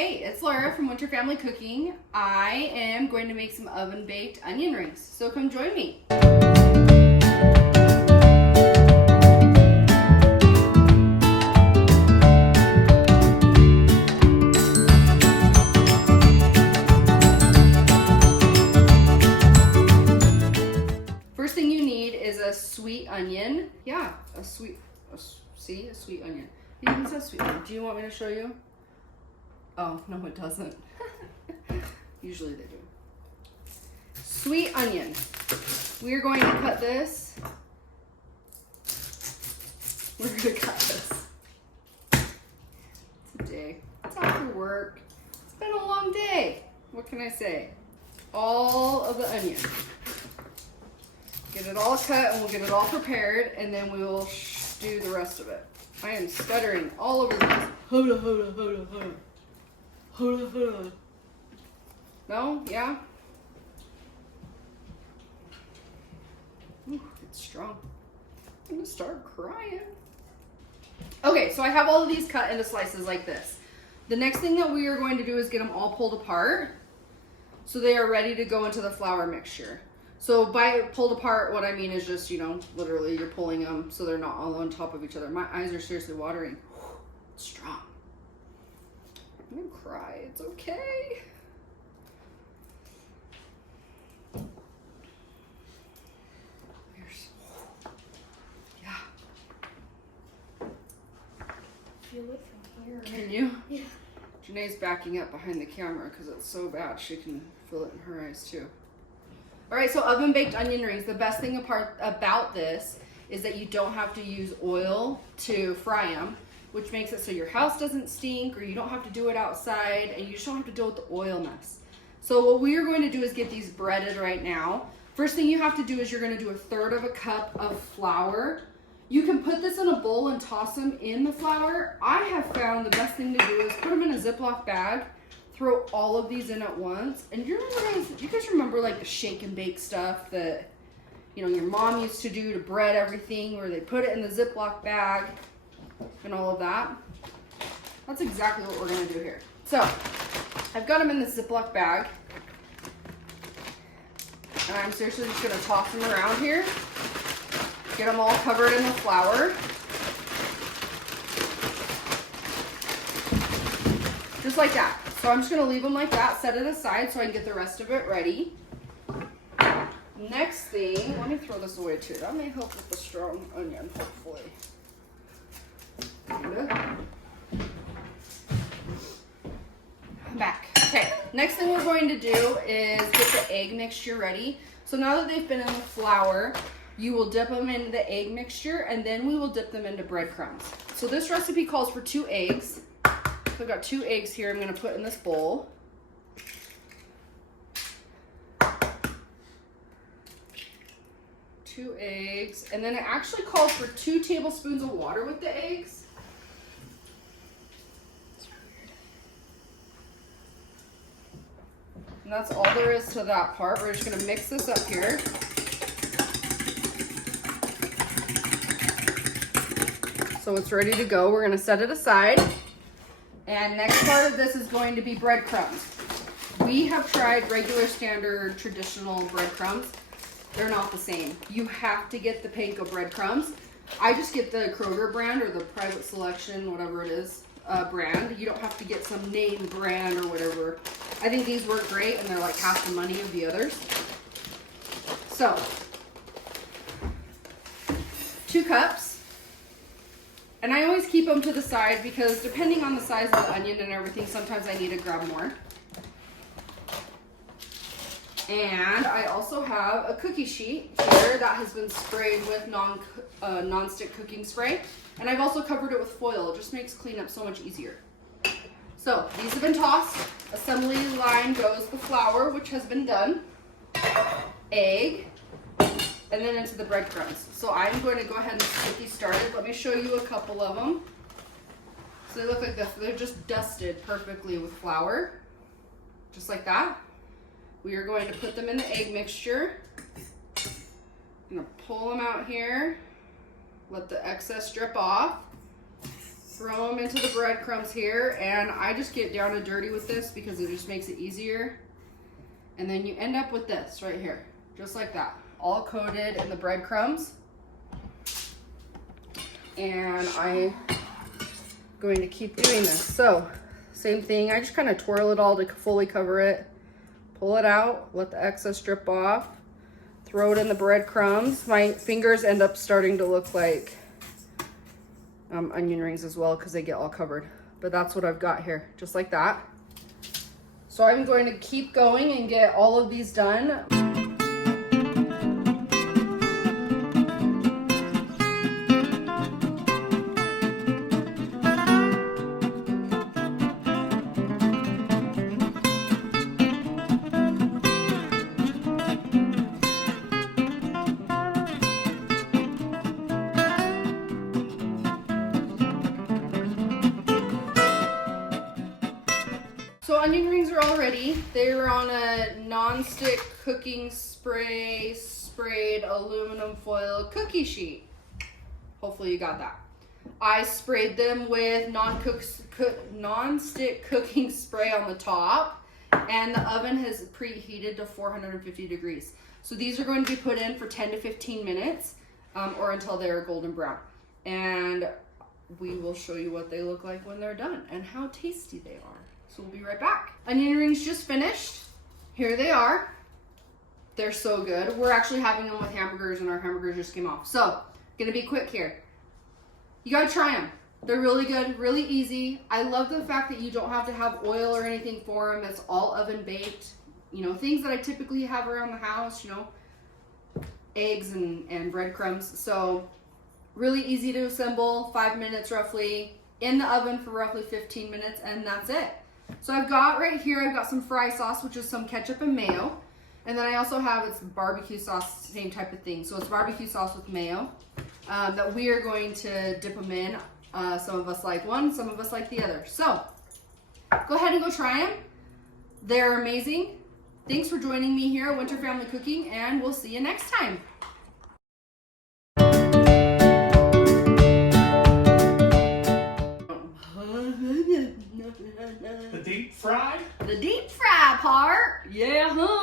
Hey, it's Laura from Winter Family Cooking. I am going to make some oven-baked onion rings, so come join me. First thing you need is a sweet onion. Yeah, a sweet onion. It even says sweet onion. Do you want me to show you? Oh, no, it doesn't. Usually they do. Sweet onion. We are going to cut this. We're going to cut this. It's a day. It's after work. It's been a long day. What can I say? All of the onion. Get it all cut and we'll get it all prepared and then we will do the rest of it. I am stuttering all over the place. Hoda, hoda, hoda, hoda. Hoda, hoda. No? Yeah? Ooh, it's strong. I'm gonna start crying. Okay, so I have all of these cut into slices like this. The next thing that we are going to do is get them all pulled apart so they are ready to go into the flour mixture. So by pulled apart, what I mean is just, literally you're pulling them so they're not all on top of each other. My eyes are seriously watering. It's strong. I'm gonna cry, it's okay. Yeah. Feel it from here. Can you? Yeah. Janae's backing up behind the camera because it's so bad she can feel it in her eyes too. All right, so oven baked onion rings. The best thing about this is that you don't have to use oil to fry them, which makes it so your house doesn't stink or you don't have to do it outside and you just don't have to deal with the oil mess. So what we are going to do is get these breaded right now. First thing you have to do is you're going to do 1/3 cup of flour. You can put this in a bowl and toss them in the flour. I have found the best thing to do is put them in a Ziploc bag, throw all of these in at once. And you guys remember like the shake and bake stuff that your mom used to do to bread everything, where they put it in the Ziploc bag and all of that? That's exactly what we're gonna do here. So I've got them in the Ziploc bag and I'm seriously just gonna toss them around here, get them all covered in the flour. Just like that. So I'm just gonna leave them like that, set it aside so I can get the rest of it ready. Next thing, let me throw this away too. That may help with the strong onion, hopefully. I'm back. Okay, next thing we're going to do is get the egg mixture ready. So now that they've been in the flour, you will dip them in the egg mixture and then we will dip them into breadcrumbs. So this recipe calls for 2 eggs. So I've got 2 eggs here I'm going to put in this bowl. Two eggs, and then it actually calls for 2 tablespoons of water with the eggs. And that's all there is to that part. We're just going to mix this up here. So it's ready to go. We're going to set it aside. And next part of this is going to be breadcrumbs. We have tried regular, standard, traditional breadcrumbs. They're not the same. You have to get the Panko breadcrumbs. I just get the Kroger brand or the private selection, whatever it is, brand. You don't have to get some name brand or whatever. I think these work great and they're like half the money of the others. So, 2 cups. And I always keep them to the side because depending on the size of the onion and everything, sometimes I need to grab more. And I also have a cookie sheet here that has been sprayed with nonstick cooking spray. And I've also covered it with foil. It just makes cleanup so much easier. So these have been tossed. Assembly line goes the flour, which has been done, egg, and then into the breadcrumbs. So I'm going to go ahead and get these started. Let me show you a couple of them. So they look like this. They're just dusted perfectly with flour, just like that. We are going to put them in the egg mixture. I'm going to pull them out here, let the excess drip off. Throw them into the breadcrumbs here, and I just get down and dirty with this because it just makes it easier. And then you end up with this right here, just like that, all coated in the breadcrumbs. And I'm going to keep doing this. So, same thing, I just kind of twirl it all to fully cover it. Pull it out, let the excess drip off, throw it in the breadcrumbs. My fingers end up starting to look like onion rings as well because they get all covered. But that's what I've got here, just like that. So I'm going to keep going and get all of these done. So onion rings are all ready. They were on a nonstick cooking spray sprayed aluminum foil cookie sheet. Hopefully you got that. I sprayed them with nonstick cooking spray on the top, and the oven has preheated to 450 degrees. So these are going to be put in for 10 to 15 minutes or until they're golden brown. And we will show you what they look like when they're done and how tasty they are. So we'll be right back. Onion rings just finished. Here they are. They're so good. We're actually having them with hamburgers and our hamburgers just came off. So, gonna be quick here. You gotta try them. They're really good, really easy. I love the fact that you don't have to have oil or anything for them. It's all oven baked. You know, things that I typically have around the house, you know, eggs and breadcrumbs. So, really easy to assemble, 5 minutes roughly, in the oven for roughly 15 minutes, and that's it. So I've got right here, I've got some fry sauce, which is some ketchup and mayo. And then I also have, it's barbecue sauce, same type of thing. So it's barbecue sauce with mayo that we are going to dip them in. Some of us like one, some of us like the other. So go ahead and go try them. They're amazing. Thanks for joining me here at Winter Family Cooking, and we'll see you next time. The deep fried? The deep fry part. Yeah, huh?